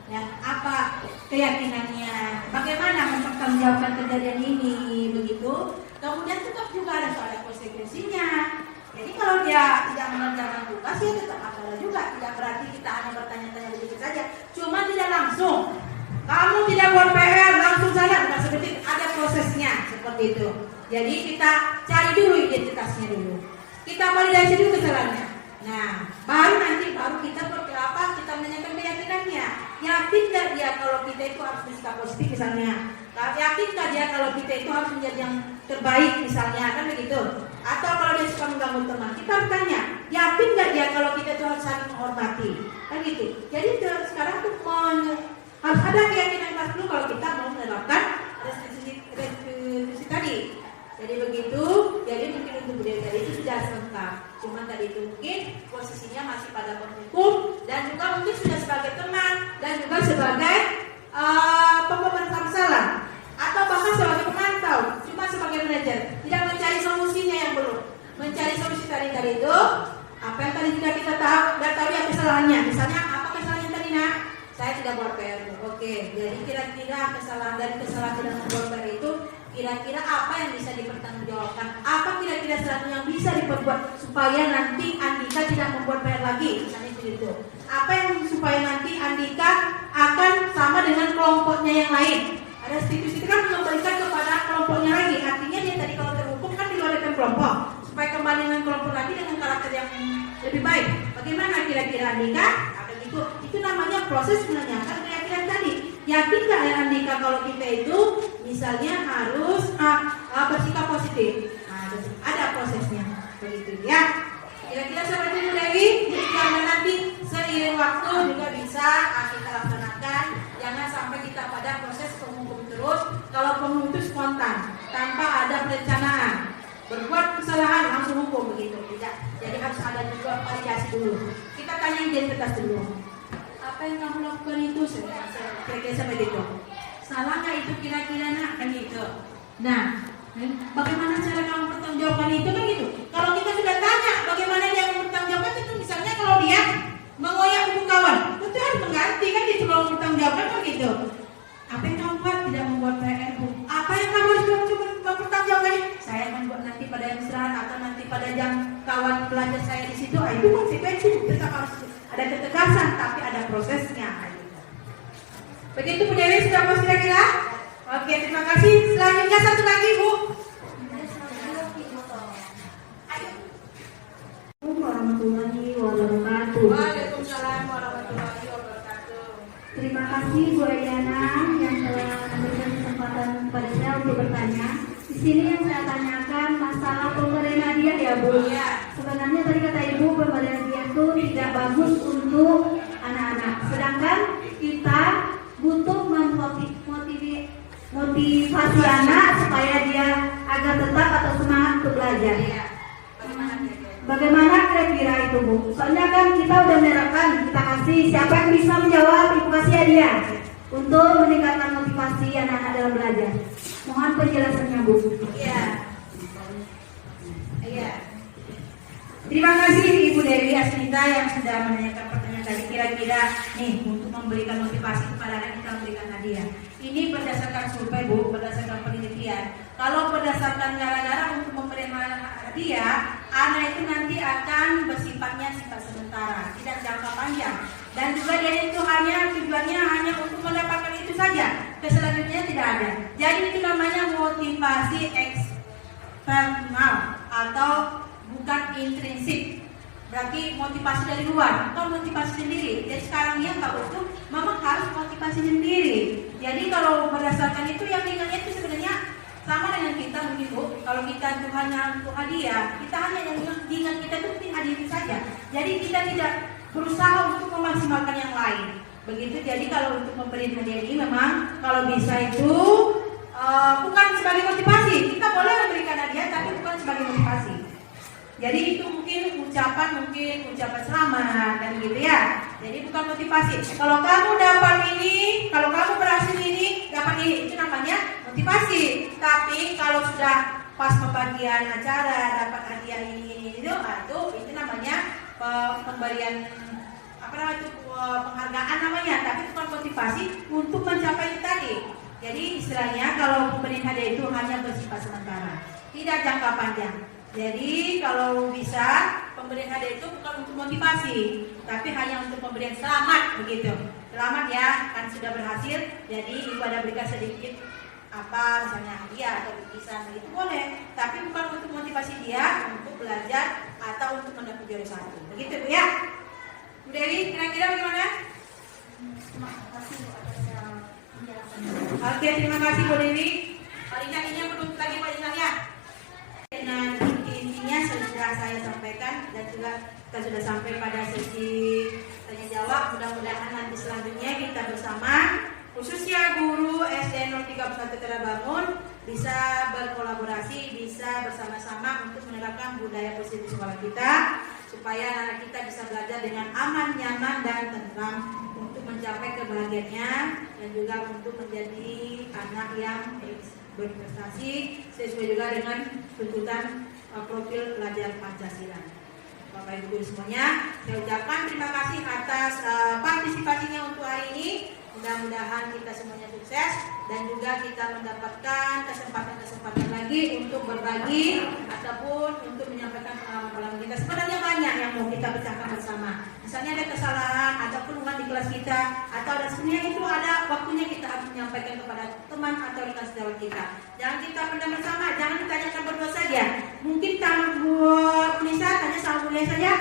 ya, apa keyakinannya. bagaimana mempertanggungjawabkan kejadian ini begitu. Kemudian tetap juga ada soal konsekuensinya. Jadi kalau dia tidak mengerjakan tugas ya tetap ada juga. Tidak berarti kita hanya bertanya-tanya begitu saja. Cuma tidak langsung. Kamu tidak buat PR langsung saja, bukan seperti itu. Ada prosesnya seperti itu. Jadi kita cari dulu identitasnya dulu. Kita validasi dulu kesalahannya. Nah, baru kita kita menanyakan keyakinannya. Yakin nggak dia kalau kita itu harus bersikap positif misalnya? Yakin nggak dia kalau kita itu harus menjadi yang terbaik misalnya, kan begitu? Atau kalau dia suka mengganggu teman, kita harus tanya, yakin nggak dia kalau kita itu harus saling menghormati, kan gitu? Jadi sekarang tuh harus ada keyakinan keras dulu kalau kita mau menerapkan restitusi tadi. Jadi begitu, jadi mungkin untuk budaya tadi itu sudah lengkap. Cuma tadi itu mungkin posisinya masih pada penghukum dan juga mungkin sudah sebagai teman dan juga sebagai pemeran salah atau bahkan sebagai pemantau, cuma sebagai manajer, tidak mencari solusinya yang belum. Mencari solusi tadi itu apa yang tadi sudah kita tahu dan tahu yang kesalahannya. Misalnya apa kesalahannya tadi nak? Saya tidak buat PR. Oke, jadi kira-kira kesalahan dari kesalahan tidak membuat PR itu kira-kira apa yang bisa dipertanggungjawabkan? Apa kira-kira sesuatu yang bisa diperbuat supaya nanti Andika tidak membuat PR lagi? Misalnya itu. Apa yang supaya nanti Andika akan sama dengan kelompoknya yang lain? Ada restitusi itu kan mengembalikan kepada kelompoknya lagi. Artinya dia tadi kalau terhukum kan di luar kelompok. Supaya kembali dengan kelompok lagi dengan karakter yang lebih baik. Bagaimana kira-kira Andika? Itu namanya proses menanyakan keyakinan tadi. Yakin nggak ya Andika kalau kita itu misalnya harus bersikap positif? Nah, ada prosesnya begitu ya. Kira-kira seperti itu Dewi. Jadi karena nanti seiring waktu juga bisa kita laksanakan. Jangan sampai kita pada proses penghukum terus. Kalau penghukum itu spontan tanpa ada perencanaan. Berbuat kesalahan langsung hukum begitu tidak. Jadi harus ada juga validasi dulu. Kita tanya identitas dulu. Apa yang kamu lakukan itu? Kira-kira seperti itu. Salah nggak itu kira-kira nak kan gitu. Nah, bagaimana cara kamu bertanggungjawabkan itu kan gitu. Kalau kita sudah tanya bagaimana dia bertanggungjawabkan itu, misalnya kalau dia mengoyak buku kawan, itu harus mengganti kan itu kalau bertanggungjawabkan kan gitu. Apa yang kamu buat tidak membuat PR Bu? Apa yang kamu harus mempertanggungjawabkan? Saya akan buat nanti pada yang istirahat atau nanti pada jam kawan belajar saya di situ. Itu konsekuensi tetap harus ada ketegasan tapi ada prosesnya. Begitu Bu Dewi sudah puas kira-kira? Oke, terima kasih. Selanjutnya satu lagi Bu. Warahmatullahi wabarakatuh. Waalaikumsalam warahmatullahi wabarakatuh. Terima kasih Bu Ayana yang telah memberikan kesempatan kepada saya untuk bertanya. Di sini yang saya tanyakan masalah pemberian hadiah ya Bu. Ya. Sebenarnya tadi kata Ibu pemberian hadiah itu tidak bagus untuk anak-anak. Sedangkan kita butuh motivasi anak supaya dia agar tetap atau semangat untuk belajar. Ya. Bagaimana kira-kira itu Bu? Soalnya kan kita udah menerapkan, kita kasih siapa yang bisa menjawab, Ibu kasih hadiah untuk meningkatkan motivasi anak-anak dalam belajar. Mohon penjelasannya Bu. Iya. Iya. Terima kasih Ibu Dewi Asmita yang sudah menanyakan pertanyaan tadi. Kira-kira nih untuk memberikan motivasi kepada anak kita memberikan hadiah. Ini berdasarkan survei Bu, berdasarkan penelitian. Kalau berdasarkan gara-gara untuk memberikan hadiah, anak itu nanti akan bersifatnya sifat sementara, tidak jangka panjang. Dan juga dia itu tujuannya hanya untuk mendapatkan itu saja. Selanjutnya tidak ada. Jadi itu namanya motivasi eksternal atau bukan intrinsik. Berarti motivasi dari luar atau motivasi sendiri. Jadi sekarang dia nggak butuh, memang harus motivasi sendiri. Jadi kalau berdasarkan itu yang ingatnya itu sebenarnya sama dengan kita begitu. Kalau kita itu hanya untuk hadiah, kita hanya yang ingat kita itu hadiah itu saja. Jadi kita tidak berusaha untuk memaksimalkan yang lain. Begitu. Jadi kalau untuk memberi hadiah ini memang kalau bisa itu bukan sebagai motivasi. Kita boleh memberikan hadiah tapi bukan sebagai motivasi. Jadi itu mungkin ucapan selamat dan gitu ya. Jadi bukan motivasi. Kalau kamu dapat ini, kalau kamu berhasil ini, dapat ini, itu namanya motivasi. Tapi kalau sudah pas pembagian acara dapat hadiah ini itu namanya pemberian penghargaan namanya. Tapi bukan motivasi untuk mencapai itu tadi. Jadi istilahnya kalau pemberian hadiah itu hanya bersifat sementara, tidak jangka panjang. Jadi kalau bisa pemberian hadiah itu bukan untuk motivasi, tapi hanya untuk pemberian selamat begitu. Selamat ya, kan sudah berhasil. Jadi ibu ada berikan sedikit apa misalnya hadiah atau lukisan itu boleh, tapi bukan untuk motivasi dia untuk belajar atau untuk mendapat juara 1. Begitu Bu ya. Bu Dewi kira-kira bagaimana? Oke, terima kasih Bu Dewi. Paling intinya menurut lagi Pak Inang ya. Dengan intinya sudah saya sampaikan dan juga kita sudah sampai pada sesi tanya jawab. Mudah-mudahan nanti selanjutnya kita bersama, khususnya guru SD 031 Terabangun, bisa berkolaborasi, bisa bersama-sama untuk menerapkan budaya positif di sekolah kita, supaya anak kita bisa belajar dengan aman, nyaman, dan tentram untuk mencapai kebahagiaannya dan juga untuk menjadi anak yang berprestasi sesuai juga dengan tuntutan profil pelajar Pancasila. Bapak Ibu guru semuanya, saya ucapkan terima kasih atas partisipasinya untuk hari ini. Mudah-mudahan kita semuanya sukses dan juga kita mendapatkan kesempatan-kesempatan lagi untuk berbagi ataupun untuk menyampaikan pengalaman-pengalaman kita. Sebenarnya banyak yang mau kita pecahkan bersama. Misalnya ada kesalahan, ada keluhan di kelas kita, atau ada sebenarnya itu ada waktunya kita harus menyampaikan kepada teman atau rekan sejawat kita. Jangan kita pendam bersama, jangan ditanyakan berdua saja. Mungkin Bu Nisa tanya sama Bu Nisa saja,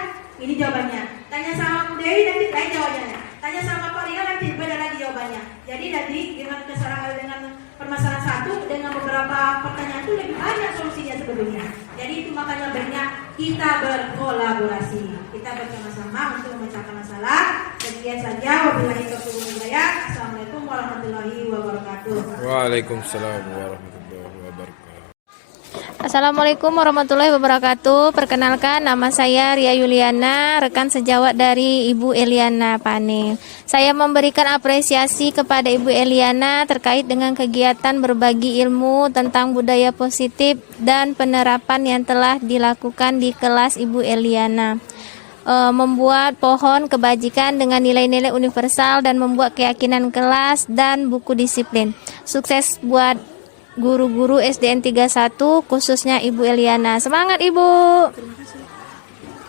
ini jawabannya. Tanya sama Bu Dewi nanti lain jawabannya. Tanya sama Pak Ria nanti beda lagi jawabannya. Jadi nanti dengan kesalahan dengan permasalahan satu dengan beberapa pertanyaan itu lebih banyak solusinya sebetulnya. Jadi itu makanya baiknya kita berkolaborasi, kita bersama-sama untuk memecahkan masalah. Sekian saja. Wabillahi taufiq wal hidayah. Assalamualaikum warahmatullahi wabarakatuh. Waalaikumsalam warahmatullahi wabarakatuh. Assalamualaikum warahmatullahi wabarakatuh. Perkenalkan, nama saya Ria Yuliana, rekan sejawat dari Ibu Eliana Pane. Saya memberikan apresiasi kepada Ibu Eliana terkait dengan kegiatan berbagi ilmu tentang budaya positif dan penerapan yang telah dilakukan di kelas Ibu Eliana. Membuat pohon kebajikan dengan nilai-nilai universal dan membuat keyakinan kelas dan buku disiplin. Sukses buat guru-guru SDN 31 khususnya Ibu Eliana. Semangat Ibu.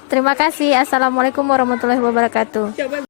Terima kasih. Assalamualaikum warahmatullahi wabarakatuh.